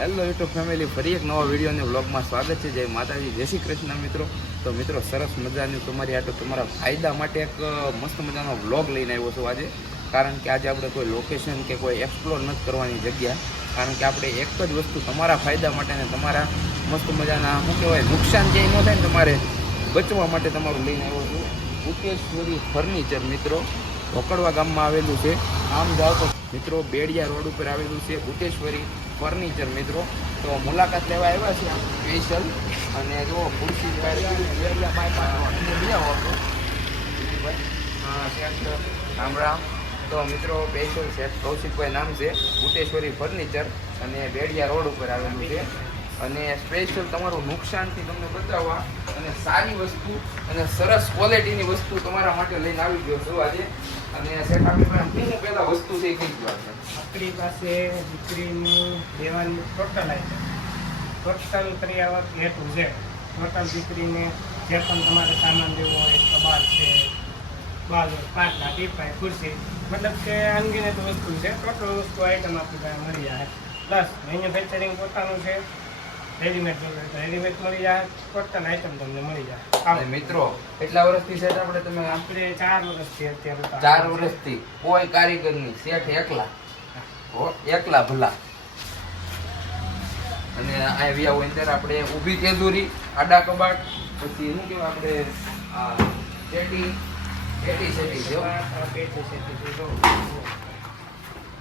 Hello YouTube family ફરી એક નવા વિડીયોની વ્લોગમાં સ્વાગત છે. જય માતાજી, જય શ્રી કૃષ્ણ મિત્રો. તો મિત્રો, સરસ મજાની તમારી આટો તમારા ફાયદા માટે એક મસ્ત મજાનો વ્લોગ લઈને આવ્યો છું આજે. કારણ કે આજે આપણે કોઈ લોકેશન કે કોઈ એક્સપ્લોર નથી કરવાની જગ્યા. કારણ કે આપણે એક જ વસ્તુ તમારા ફાયદા માટે ને તમારા મસ્ત મજાના, શું કહેવાય, નુકસાન જે ન થાય ને તમારે બચવા માટે તમારું લઈને આવ્યો છું. ઉકેશ્વરી ફર્નિચર મિત્રો રોકડવા ગામમાં આવેલું છે. આમ જાઓ તો મિત્રો, બેડિયા રોડ ઉપર આવેલું છે બુટેશ્વરી ફર્નિચર મિત્રો. તો મુલાકાત લેવા આવ્યા છે સ્પેશિયલ અને જો ખુરશી બેડિયા રામ રામ. તો મિત્રો સ્પેશિયલ છે. કૌશિકભાઈ નામ છે. બુટેશ્વરી ફર્નિચર. અને બેડિયા રોડ ઉપર આવેલું છે. અને સ્પેશિયલ તમારું નુકસાનથી તમને બચાવવા અને સારી વસ્તુ અને સરસ ક્વોલિટીની વસ્તુ તમારા માટે લઈને આવી ગયો છું આજે. અને શેઠ આપણી પાસે શું પહેલા વસ્તુ છે કઈ વાત આપણી પાસે દીકરીનું દેવાનું ટોટલ આઈટમ ટોટલ કર્યા વખત એ ટુ ઝેડ ટોટલ દીકરીને જે પણ તમારે સામાન દેવો હોય, કબાટ છે બાજુ પાટલા ટીપાઈ ખુરશી, મતલબ કે અનગિનત વસ્તુ છે. ટોટલ વસ્તુ આઈટમ આપણી પાસે મળી જાય. પ્લસ મેન્યુફેક્ચરિંગ પોતાનું છે. રેડીમેડ રેડીમેડ મળી જાય ટોટલ આઈટમ તમને મળી જાય. મિત્રો એટલા વર્ષથી શેઠ આપણે તમે આપણે ચાર વર્ષથી અત્યારે ચાર વર્ષથી કોઈ કારીગરની શેઠ એકલા. એકલા ભલા. અને આ વ્યા હોય ત્યારે આપણે ઊભી તેજુરી આડા કબાટ પછી શું કહેવાય આપણે આ પેટી પેટી સેટી જો. પેટી છે જો.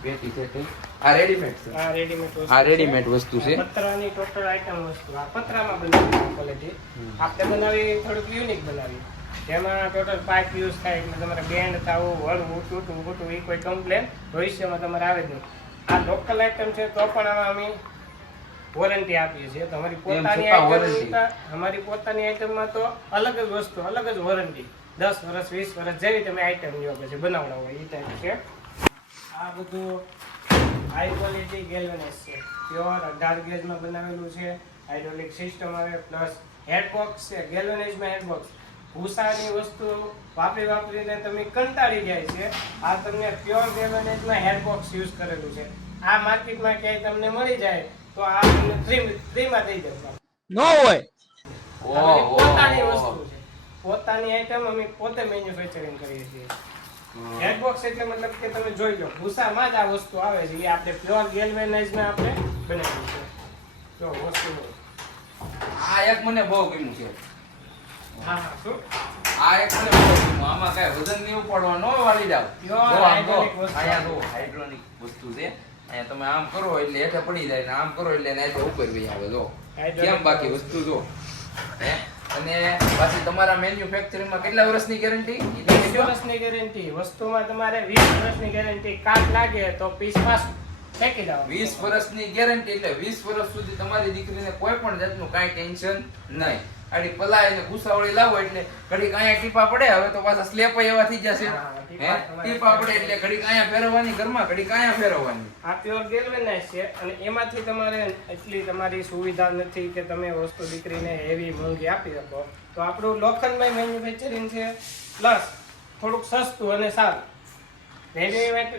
પેટી સેટી આ રેડીમેડ છે. આ રેડીમેડ વસ્તુ આ રેડીમેડ વસ્તુ છે. પતરાની ટોટલ આઈટમ વસ્તુ. આ પતરામાં બનાવી ક્વોલિટી આપણે બનાવી થોડુંક યુનિક બનાવી જેમાં ટોટલ પાઇપ યુઝ થાય એટલે તમારે બેન્ડ થવું તૂટવું ફૂટવું એ કોઈ કમ્પ્લેન ભવિષ્યમાં તમારે આવે જ નહીં. આ લોકલ આઈટમ છે તો પણ આમાં અમે વોરંટી આપીએ છીએ. તમારી પોતાની આઈટમ અમારી પોતાની આઈટમમાં તો અલગ જ વસ્તુ અલગ જ વોરંટી દસ વર્ષ વીસ વર્ષ જેવી તમે આઈટમ જો પછી બનાવડા હોય એ ટાઈપ છે. આ બધું હાઈ ક્વોલિટી ગેલ્વેનાઇઝ છે. પ્યોર અઢાર ગેજમાં બનાવેલું છે. હાઇડ્રોલિક સિસ્ટમ આવે પ્લસ હેડબોક્સ છે. ગેલ્વેનાઇઝમાં હેડબોક્સ ભૂસાની વસ્તુ વાપરી વાપરીને તમે કંટાળી જાય છે. આ તમને પ્યોર ગેલ્વેનાઇઝમાં હેડબોક્સ યુઝ કરેલું છે. આ માર્કેટમાં ક્યાંય તમને મળી જાય તો આ તમને ફ્રી ફ્રીમાં થઈ જશે. નો હોય. પોતાની વસ્તુ છે. પોતાની આઈટમ અમે પોતે મેન્યુફેક્ચરિંગ કરીએ છીએ. હેડબોક્સ એટલે મતલબ કે તમે જોઈ લો ભૂસામાં જ આ વસ્તુ આવે છે. એ આપણે પ્યોર ગેલ્વેનાઇઝમાં આપણે બનાવી છે. જો વસ્તુ આ એક મને બહુ ગમ્યું છે. હા હા શું? આ એક મને બહુ ગમ્યું. આમાં કાંઈ વજન નહીં ઉપાડવા નો વાળી જાવ. અહીંયા જો હાઇડ્રોનિક વસ્તુ છે. અહીંયા તમે આમ કરો એટલે હેઠે પડી જાય ને આમ કરો એટલે હેઠે ઉપર વહી આવે જો. કેમ બાકી. વસ્તુ જો? હે? અને પાછી તમારા મેન્યુફેક્ચરિંગમાં કેટલા વર્ષની ગેરંટી વીસ વર્ષની ગેરંટી વસ્તુમાં તમારે વીસ વર્ષની ગેરંટી કાટ લાગે તો પીસ પાસ ફેંકી દો વીસ વર્ષની ગેરંટી એટલે વીસ વર્ષ સુધી તમારી દીકરીને કોઈ પણ જાતનું કાંઈ ટેન્શન નહીં. આડી પલાય ને ઘુસાવળી લાવો એટલે ઘડીક અહીંયા ટીપા પડે હવે તો પાછા સ્લેપ એવા થઈ જશે. હે ટીપા પડે એટલે ઘડીક અહીંયા ફેરવવાની ઘરમાં ઘડીક અહીંયા ફેરવવાની. આ પ્યોર ગેલ્વેનાઇઝ છે અને એમાંથી તમારે એટલી તમારી સુવિધા નથી કે તમે વસ્તુ દીકરીને હેવી મોંઘી આપી શકો. તો આપણું લોખંડમાં મેન્યુફેક્ચરિંગ છે પ્લસ થોડુંક સસ્તું અને સારું. રેડીમેડ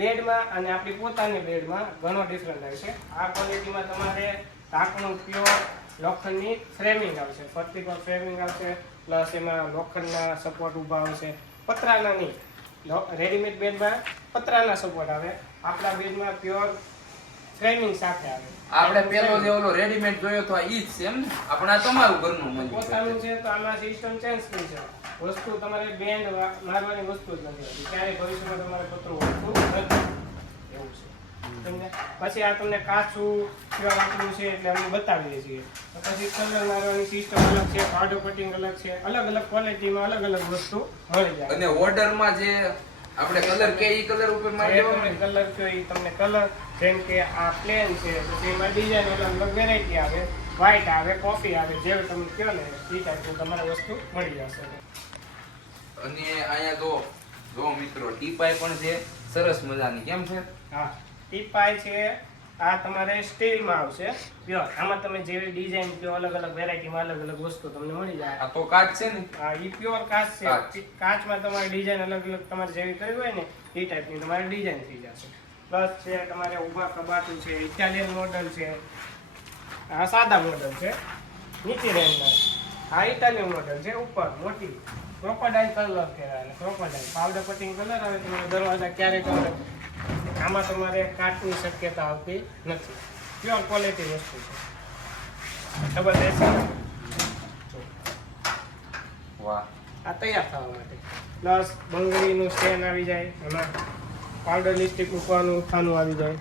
બેડમાં અને આપણી પોતાની બેડમાં ઘણો ડિફરન્ટ આવે છે. આ ક્વોલિટીમાં તમારે ઢાંકણું પ્યોર લોખંડની ફ્રેમિંગ આવશે. ફરતી પર ફ્રેમિંગ આવશે પ્લસ એમાં લોખંડના સપોર્ટ ઊભા આવશે. પતરાના નહીં રેડીમેડ બેડમાં પતરાના સપોર્ટ આવે. આપણા બેડમાં પ્યોર ફ્રેમિંગ સાથે આવે. આપણે પેલો જે ઓલો રેડીમેડ જોયો તો ઈ જ છે એમ આપણા તમારું ઘરનું પોતાનું છે તો આમાં સિસ્ટમ ચેન્જ થઈ છે. વસ્તુ તમારે બેન્ડ મારવાની વસ્તુ જ નથી હોતી. ક્યારેય ભવિષ્યમાં તમારે પતરું ખૂબ નથી. એવું છે. તમને? પછી આ તમને કાચું કેવા વાપરવું છે એટલે અમે બતાવીએ છીએ. પછી કલર મારવાની સિસ્ટમ અલગ છે પાવડર કટિંગ અલગ છે અલગ અલગ ક્વોલિટીમાં અલગ અલગ વસ્તુ મળી જાય. અને ઓર્ડરમાં જે આપણે કલર કે ઈ કલર ઉપર મારી દેવાનો કલર કે ઈ તમને કલર જેમ કે આ પ્લેન છે પછી એમાં ડિઝાઇન અલગ અલગ વેરાયટી આવે વ્હાઈટ આવે કોફી આવે જે તમે કહો ને એ ટાઈપનું તમારે વસ્તુ મળી જશે. અને અહીંયા જો જો મિત્રો ટીપાઈ પણ છે સરસ મજાની. કેમ છે? હા. ટીપાઈ છે આ તમારે સ્ટીલમાં આવશે. પ્યોર આમાં તમે જેવી ડિઝાઇન કયો અલગ અલગ વેરાયટીમાં અલગ અલગ વસ્તુ તમને મળી જાય. આ તો કાચ છે ને. આ ઈ પ્યોર કાચ છે. કાચમાં તમારે ડિઝાઇન અલગ અલગ તમારે જેવી કરવી હોય ને એ ટાઈપની તમારે ડિઝાઇન થઈ જશે. પ્લસ છે તમારે ઊભા કબાટું છે ઇટાલિયન મોડલ છે. આ સાદા મોડલ છે. નીચી રેન્જના આ ઇટાલિયન મોડલ છે ઉપર મોટી. ક્રોકોડાઇલ કલર કહેવાય ક્રોકોડાઇલ પાવડર પટિંગ કલર આવે તમારે દરવાજા ક્યારેક આમાં તમારે કાટની શક્યતા આવતી નથી. પ્યોર ક્વોલિટી વસ્તુ છે. ખબર રહેશે વાહ. આ તૈયાર થવા માટે. પ્લસ બંગડીનું સ્ટેન આવી જાય, એમાં પાવડર લિપસ્ટિક મૂકવાનું, ખાનું આવી જાય.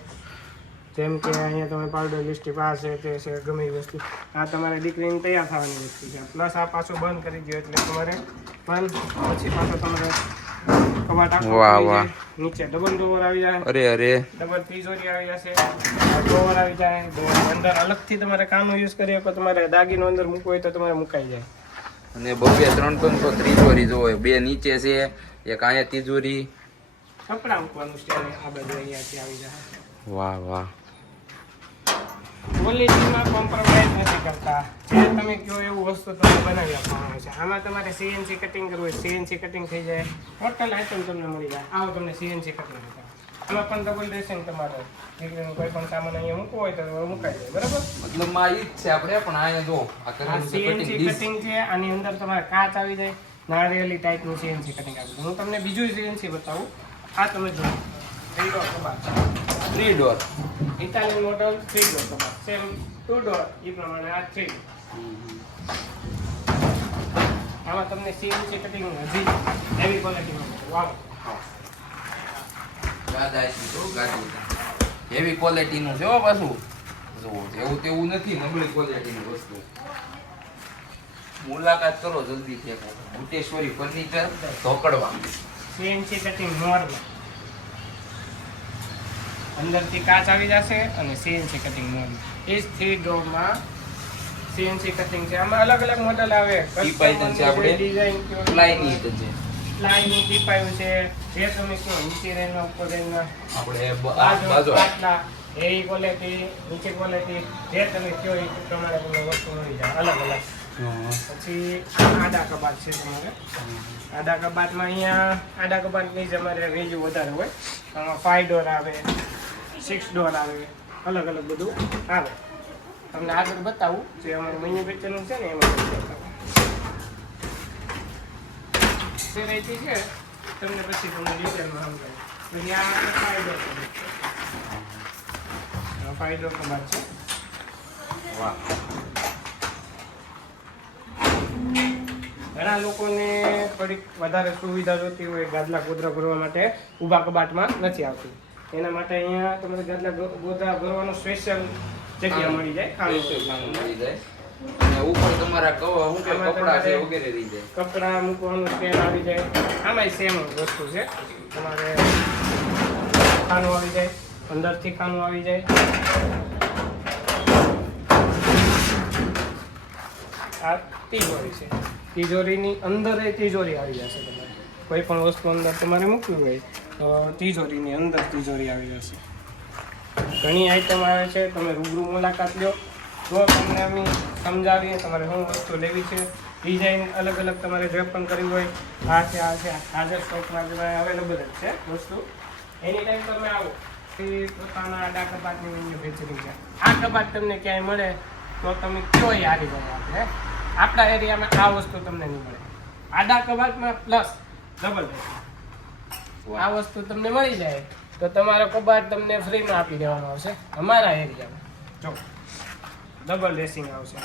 જેમ કે અહીંયા તમે પાવડર લિપસ્ટિક આ છે, તે છે, ગમે એ વસ્તુ. આ તમારે દીકરીને તૈયાર થવાની વસ્તુ છે. પ્લસ આ પાછું બંધ કરી દો એટલે તમારે બંધ પછી પાછો તમારે કબાટ આખો વાહ, વાહ. નીચે ડબલ ડોર આવી જાય. અરે અરે. ડબલ તિજોરી આવી જશે. ડોર આવી જાય. ડોર અંદર અલગથી તમારે કામનો યુઝ કરી તો તમારે દાગીનો અંદર મૂકવો હોય તો તમારે મુકાઈ જાય. અને બબે ત્રણ ત્રણ ત્રિજોરી જોવો બે નીચે છે એક અહીંયા તિજોરી કપડા મૂકવાનું સ્ટેન્ડ આ બધું અહીંયાથી આવી જાય. વાહ વાહ. ક્વોલિટીમાં કોમ્પ્રોમાઇઝ નથી કરતા. જે તમે કહો એવું વસ્તુ તમને બનાવી આપવામાં આવે છે. આમાં તમારે સીએનસી કટિંગ કરવું હોય સીએનસી કટિંગ થઈ જાય. ટોટલ આઇટમ તમને મળી જાય. આવો તમને સીએનસી કટિંગ આમાં પણ ડબલ ડ્રેસિંગ તમારે. દીકરીનું કોઈ પણ સામાન અહીંયા મૂકવો હોય તો તમારે મુકાઈ જાય. બરાબર? મતલબમાં ઈ જ છે આપણે પણ અહીંયા જો આ સીએનસી કટિંગ છે આની અંદર તમારે કાચ આવી જાય નારિયેલી ટાઈપનું સીએનસી કટિંગ આવી જાય. હું તમને બીજું સીએનસી બતાવું. આ તમે જુઓ. થ્રી ડોર કબાટ Three door. Italian model three door તમારે સેમ ટુ ડોર એ પ્રમાણે આ થ્રી આમાં તમને સીએનસી કટિંગ હજી હેવી ક્વોલિટીમાં. વાવ ગાદાશી તો ગાદી. Heavy નું છે પાછું. જુઓ એવું તેવું નથી નબળી ક્વોલિટીની વસ્તુ. મુલાકાત કરો જલ્દી Buteshwari furniture Dhokadva. CNC cutting normal અંદરથી કાચ આવી જશે અને સીએનસી કટિંગ નોર્મલ એ થ્રી ડોરમાં સીએનસી કટિંગ છે. આમાં અલગ અલગ મોડલ આવે. ડિઝાઇન પ્લાયની જ છે. પ્લાયની ટીપાયું છે. જે તમે કહો નીચે રેન્જમાં ઉપર રેન્જમાં આપણે બાજુ બાજુ પાટલા એ ક્વોલિટી નીચે ક્વોલિટી જે તમે કહો એ પ્રમાણે તમને વસ્તુ મળી જાય. અલગ અલગ. પછી આડા કબાટ છે તમારે. આડા કબાટમાં અહીંયા આડા કબાટની જ અમારે વેલ્યુ વધારે હોય. આમાં ફાઈવ ડોર આવે. સિક્સ ડોર આવે. અલગ અલગ બધું આવે. તમને આગળ બતાવું જે અમારું મેન્યુફેક્ચરિંગ છે ને એમાં વેરાયટી છે. તમને પછી તમને ડિટેલમાં સમજાવું. પછી આ ફાયદો ડોર કબાટ છે. વાહ. ઘણા લોકોને થોડીક વધારે સુવિધા જોતી હોય ગાદલા કુદરા ભરવા માટે ઊભા કબાટમાં નથી આવતું. એના માટે અહીંયા તમારે ગાદલા ગો- ભરવાનો સ્પેશિયલ જગ્યા મળી જાય Special મળી જાય. અને ઉપર તમારા કવ- હું કે કપડા છે વગેરે રહી જાય. કપડાં મૂકવાનું સ્ટેન્ડ આવી જાય. આમાંય સેમ વસ્તુ છે. તમારે ખાનું આવી જાય અંદરથી ખાનું આવી જાય. આ તિજોરી છે. તિજોરીની અંદર એ તિજોરી આવી જશે તમારે. કોઈ પણ વસ્તુ અંદર તમારે મૂકવી હોય, તો તિજોરીની અંદર તિજોરી આવી જશે. ઘણી આઈટમ આવે છે, તમે રૂબરૂ મુલાકાત લો. તો તમને અમે સમજાવીએ તમારે શું વસ્તુ લેવી છે ડિઝાઇન અલગ અલગ તમારે જે પણ કરવી હોય, આ છે આ છે હાજર સ્ટોકમાં અવેલેબલ જ છે વસ્તુ. એની ટાઈમ તમે આવો. એ પોતાના આડા કબાટની મેન્યુફેક્ચરિંગ છે. આ કબાટ તમને ક્યાંય મળે, તો તમે કયો હારી ગયો આપણે આપણા એરિયામાં આ વસ્તુ તમને નહીં મળે. આડા કબાટમાં પ્લસ ડબલ આ વસ્તુ તમને મળી જાય તો તમારો કબાટ તમને ફ્રીમાં આપી દેવાનો આવશે અમારા એરિયામાં. જો ડબલ રેસિંગ આવશે.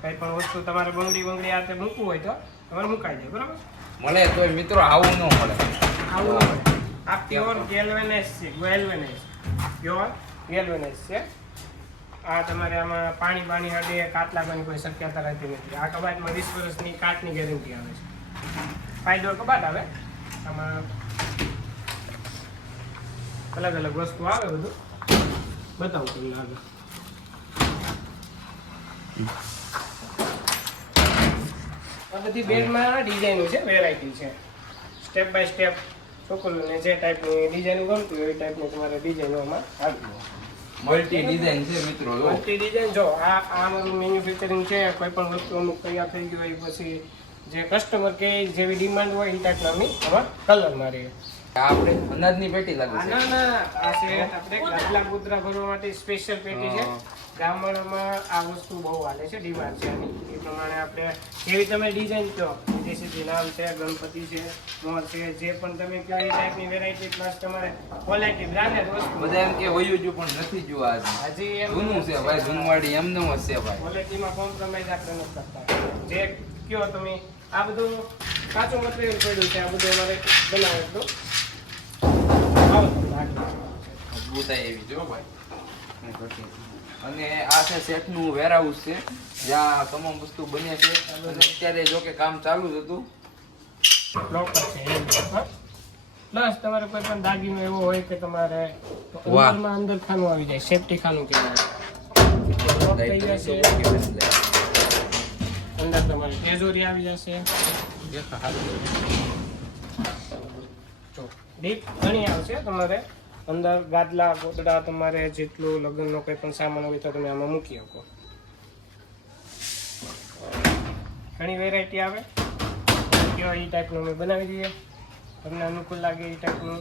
કંઈ પણ વસ્તુ તમારે બંગડી બંગડી આ તે મૂકવું હોય તો તમારે મુકાઈ જાય બરાબર? મળે તોય મિત્રો આવું ન મળે. આવું ન મળે. આ પ્યોર ગેલ્વેનાઇઝ છે ગેલ્વેનાઇઝ પ્યોર ગેલ્વેનાઇઝ છે. આ તમારે આમાં પાણી પાણી અડે કાટ લાગવાની કોઈ શક્યતા રહેતી નથી. આ કબાટમાં વીસ વર્ષની કાટની ગેરંટી આવે છે. ફાયદો કબાટ આવે. આમાં અલગ અલગ વસ્તુ આવે બધું. બતાવું તમને આગળ. આ બધી બેડમાં ડિઝાઇનો છે વેરાયટી છે. સ્ટેપ બાય સ્ટેપ છોકરીઓને જે ટાઈપની ડિઝાઇન ગમતી હોય એ ટાઈપની તમારે ડિઝાઇનોમાં આવી મલ્ટી ડિઝાઇન છે મિત્રો મલ્ટી ડિઝાઇન જો આ આ મારું મેન્યુફેક્ચરિંગ છે કોઈ પણ વસ્તુ અમુક તૈયાર થઈ ગઈ હોય પછી જે કસ્ટમર કે જેવી ડિમાન્ડ હોય એ ટાઈપના અમે આમાં કલર મારીએ આપણે અનાજની પેટી લાગે છે. ના ના આ છે આપણે ગાદલા કૂતરા ભરવા માટે સ્પેશિયલ પેટી છે. ગામડામાં આ વસ્તુ બહુ હાલે છે ડિમાન્ડ છે આની. એ પ્રમાણે આપણે જેવી તમે ડિઝાઇન કહો સીધી નામ છે ગણપતિ છે મોર છે જે પણ તમે કયો એ ટાઈપની વેરાયટી પ્લસ તમારે ક્વોલિટી બ્રાન્ડેડ વસ્તુ બધા એમ કે હોયું જો પણ નથી જોવા આજ. હજી એમ જૂનું છે ભાઈ જૂનવાડી એમ જ હશે ભાઈ. ક્વોલિટીમાં કોમ્પ્રોમાઇઝ આપણે નથી કરતા. જે કયો તમે આ બધું કાચો મટીરિયલ પડ્યું છે આ બધું અમારે બનાવે તો. એવી જો ભાઈ. અને આ છે સેટનું વેરહાઉસ છે જ્યાં તમામ વસ્તુ બને છે. અને અત્યારે જો કે કામ ચાલુ જ હતું. પ્લસ તમારે કોઈ પણ દાગીનો એવો હોય કે તમારે અંદરમાં અંદર ખાનું આવી જાય સેફટી ખાનું કહેવાય. અંદર તમારે તેજોરી આવી જશે. ડીપ ઘણી આવશે તમારે. અંદર ગાદલા ગોદડા તમારે જેટલું લગ્નનો કંઈ પણ સામાન હોય તો તમે આમાં મૂકી શકો. ઘણી વેરાયટી આવે. કેવા એ ટાઈપનું અમે બનાવી દઈએ. તમને અનુકૂળ લાગે એ ટાઈપનું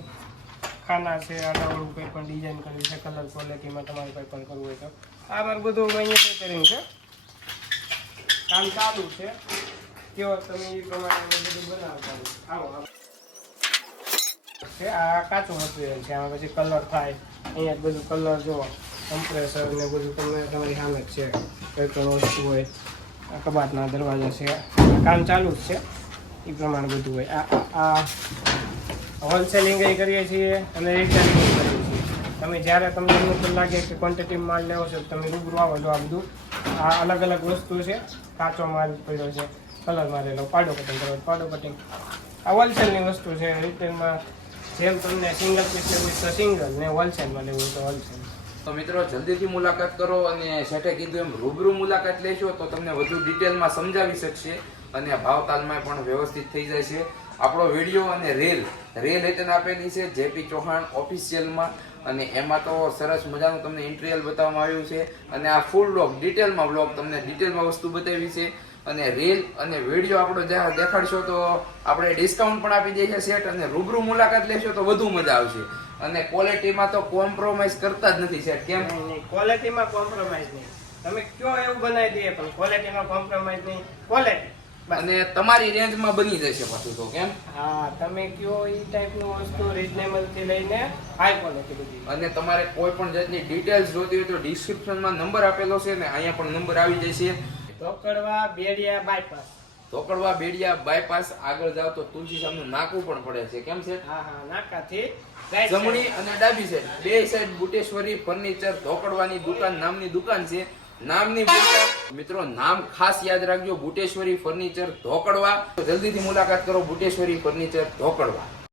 ખાના છે આડાવાળું કોઈ પણ ડિઝાઇન કરવી છે કલર ક્વોલિટીમાં તમારે કંઈ પણ કરવું હોય તો. આ મારું બધું મેન્યુફેક્ચરિંગ છે. કામ ચાલુ છે. કેવો તમે એ પ્રમાણે બધું બનાવતા. આવો. છે આ કાચું મટીરિયલ છે આમાં પછી કલર થાય. અહીંયા બધું કલર જુઓ. કમ્પ્રેસર ને બધું તમને તમારી સામે જ છે. કંઈ પણ વસ્તુ હોય. આ કબાટના દરવાજા છે. કામ ચાલુ જ છે. એ પ્રમાણે બધું હોય. આ આ હોલસેલિંગ એ કરીએ છીએ અને રિટેલિંગ કરીએ છીએ. તમે જ્યારે તમને અનુકૂળ લાગે કે ક્વોન્ટિટી માલ લેવો છે તમે રૂબરૂ આવો તો આ બધું. આ અલગ અલગ વસ્તુ છે. કાચો માલ પડ્યો છે, કલર મારેલો, પાડો કટિંગ કરો પાડો કટિંગ. આ હોલસેલની વસ્તુ છે રિટેલમાં જેમ તમને સિંગલ પીસ લેવું તો સિંગલ ને હોલસેલમાં લેવું તો હોલસેલ. તો મિત્રો, જલ્દીથી મુલાકાત કરો અને શેઠે કીધું એમ રૂબરૂ મુલાકાત લેશો તો તમને વધુ ડિટેલમાં સમજાવી શકશે અને ભાવતાલમાં પણ વ્યવસ્થિત થઈ જાય છે આપણો વીડિયો અને રેલ રેલ રિટર્ન આપેલી છે, જેપી ચૌહાણ ઓફિશિયલમાં અને એમાં તો સરસ મજાનું તમને ઇન્ટિરિયલ બતાવવામાં આવ્યું છે. અને આ ફૂલ બ્લોગ ડિટેલમાં બ્લોગ તમને ડિટેલમાં વસ્તુ બતાવી છે. અને રેલ અને વીડિયો આપણો દેખાડશો તો આપણે ડિસ્કાઉન્ટ પણ આપી દઈએ સેટ અને રૂબરૂ મુલાકાત લેશો તો વધુ મજા આવશે. અને ક્વોલિટીમાં તો કોમ્પ્રોમાઇઝ કરતા જ નથી સેટ કેમ? નહીં ક્વોલિટીમાં કોમ્પ્રોમાઇઝ નહીં. તમે કયો એવું બનાવી દઈએ, પણ ક્વોલિટીમાં કોમ્પ્રોમાઇઝ નહીં. ક્વોલિટી અને તમારી રેન્જમાં બની જશે પાછું તો કેમ? હા તમે કયો એ ટાઈપનું વસ્તુ રીઝનેબલથી લઈને હાઈ ક્વોલિટી બધી? અને તમારે કોઈ પણ જાતની ડિટેલ્સ જોતી હોય તો ડિસ્ક્રિપ્શનમાં નંબર આપેલો છે ને અહીંયા પણ નંબર આવી જશે. ઢોકળવા બેડિયા બાયપાસ ધોકડવા બેડિયા બાયપાસ આગળ જાવ તો તુલસી સામનું નાકું પણ પડે છે કેમ છે? હા હા નાકાથી. જમણી અને ડાબી સાઈડ બે સાઈડ બુટેશ્વરી ફર્નિચર ધોકડવાની દુકાન નામની દુકાન છે. નામની મિત્રો, નામ ખાસ યાદ રાખજો. બુટેશ્વરી ફર્નિચર ધોકડવા. જલ્દીથી મુલાકાત કરો. બુટેશ્વરી ફર્નિચર ધોકડવા.